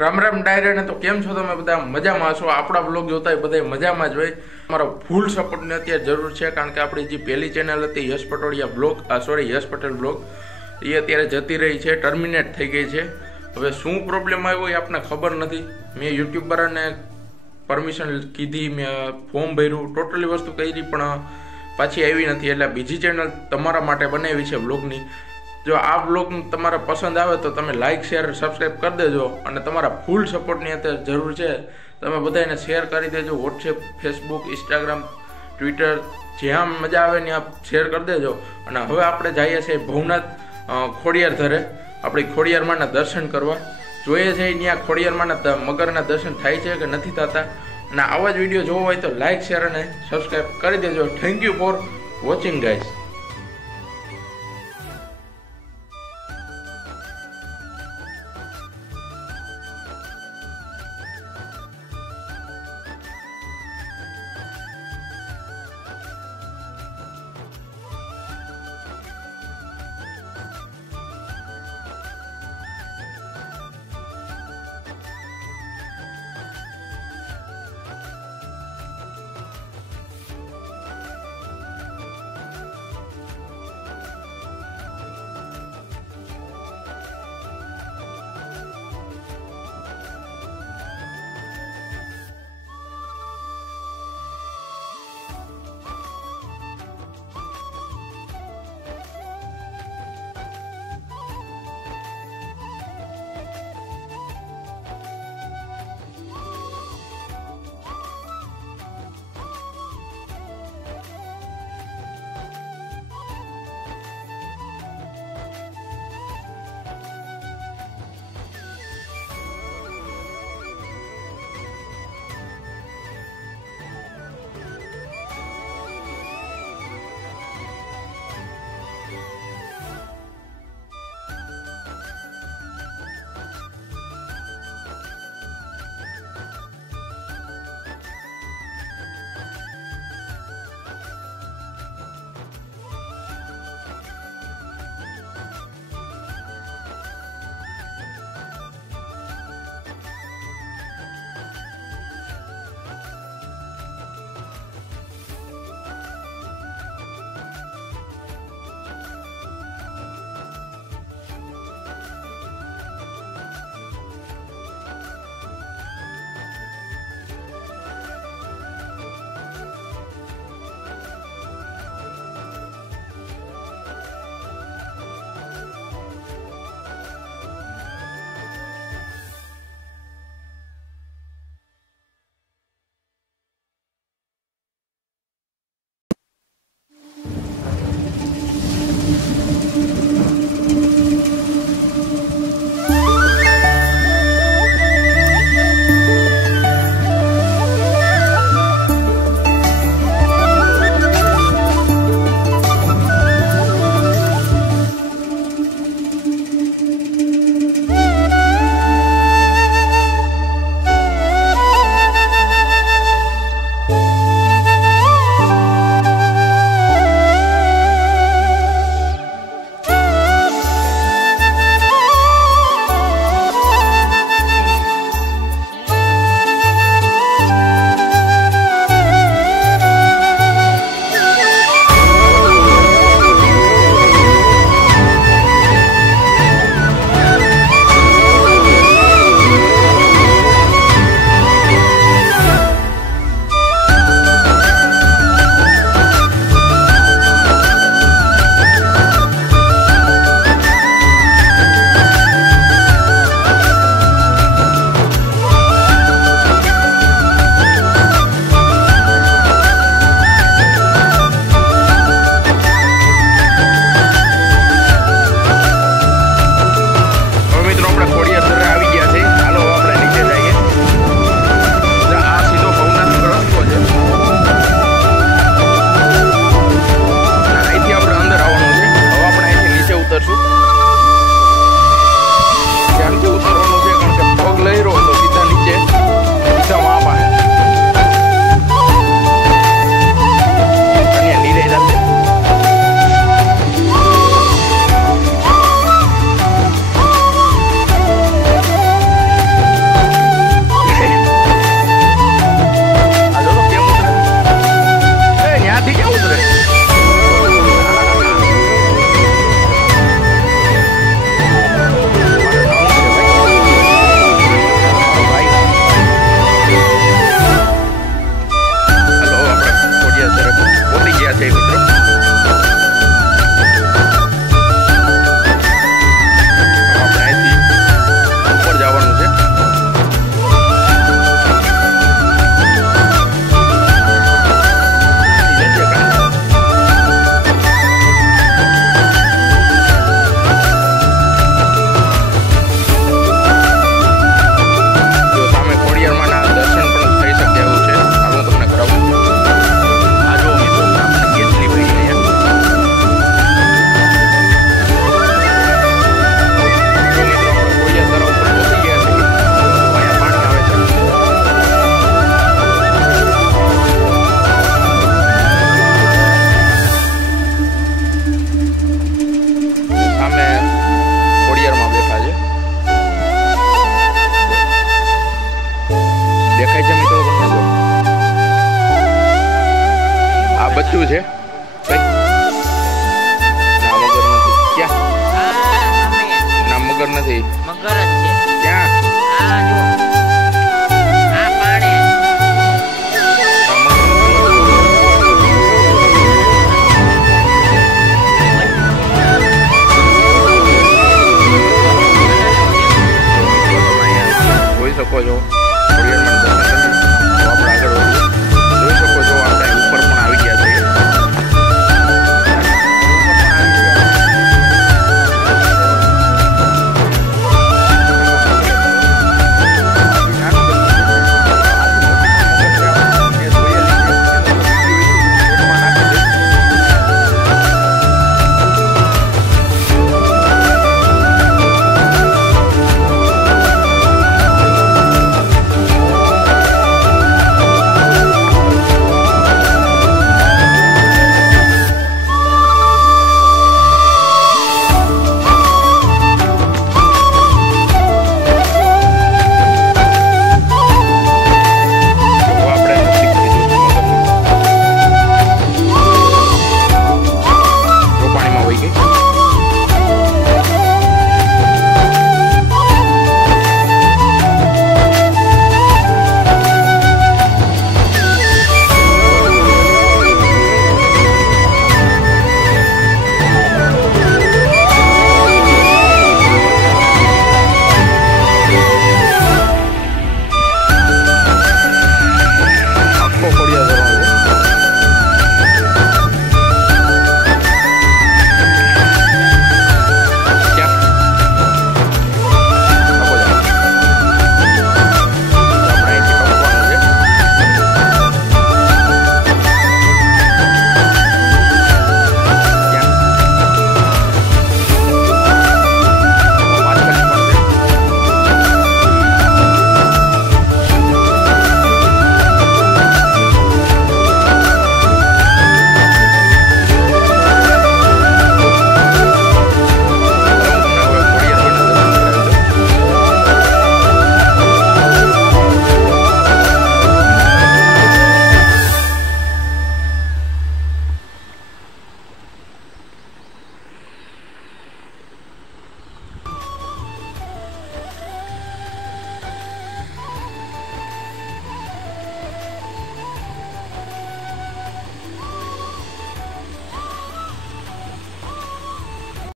રામ રામ ડાયરે ને તો કેમ છો તમે બધા મજામાં છો? આપણા બ્લોગ જોતા હોય બધા મજામાં જ હોય. અમારો ફૂલ સપોર્ટની અત્યારે જરૂર છે, કારણ કે આપણી જે પહેલી ચેનલ હતી યશ પટોડિયા બ્લોગ યશ પટેલ બ્લોગ, એ અત્યારે જતી રહી છે, ટર્મિનેટ થઈ ગઈ છે. હવે શું પ્રોબ્લેમ આવ્યો એ આપણને ખબર નથી. મેં યુટ્યુબરને પરમિશન કીધી, મેં ફોર્મ ભર્યું, ટોટલી વસ્તુ કરી, પણ પાછી આવી નથી. એટલે બીજી ચેનલ તમારા માટે બનાવી છે બ્લોગની. જો આ બ્લોગ તમારે પસંદ આવે તો તમે લાઇક શેર સબસ્ક્રાઈબ કરી દેજો, અને તમારા ફૂલ સપોર્ટની અત્યારે જરૂર છે. તમે બધાને શેર કરી દેજો, વોટ્સએપ, ફેસબુક, ઇન્સ્ટાગ્રામ, ટ્વિટર, જ્યાં મજા આવે ત્યાં શેર કરી દેજો. અને હવે આપણે જઈએ છીએ ભવનાથ ખોડિયાર ધરે, આપણી ખોડિયારમાંના દર્શન કરવા. જોઈએ છે ત્યાં ખોડિયારમાંના મગરના દર્શન થાય છે કે નથી થતા. અને આવા જ વિડીયો જોવો હોય તો લાઇક શેર અને સબસ્ક્રાઈબ કરી દેજો. Thank you for watching guys. સરસ છે. ક્યાં આ જો આ પાણી જોઈ શકો છો.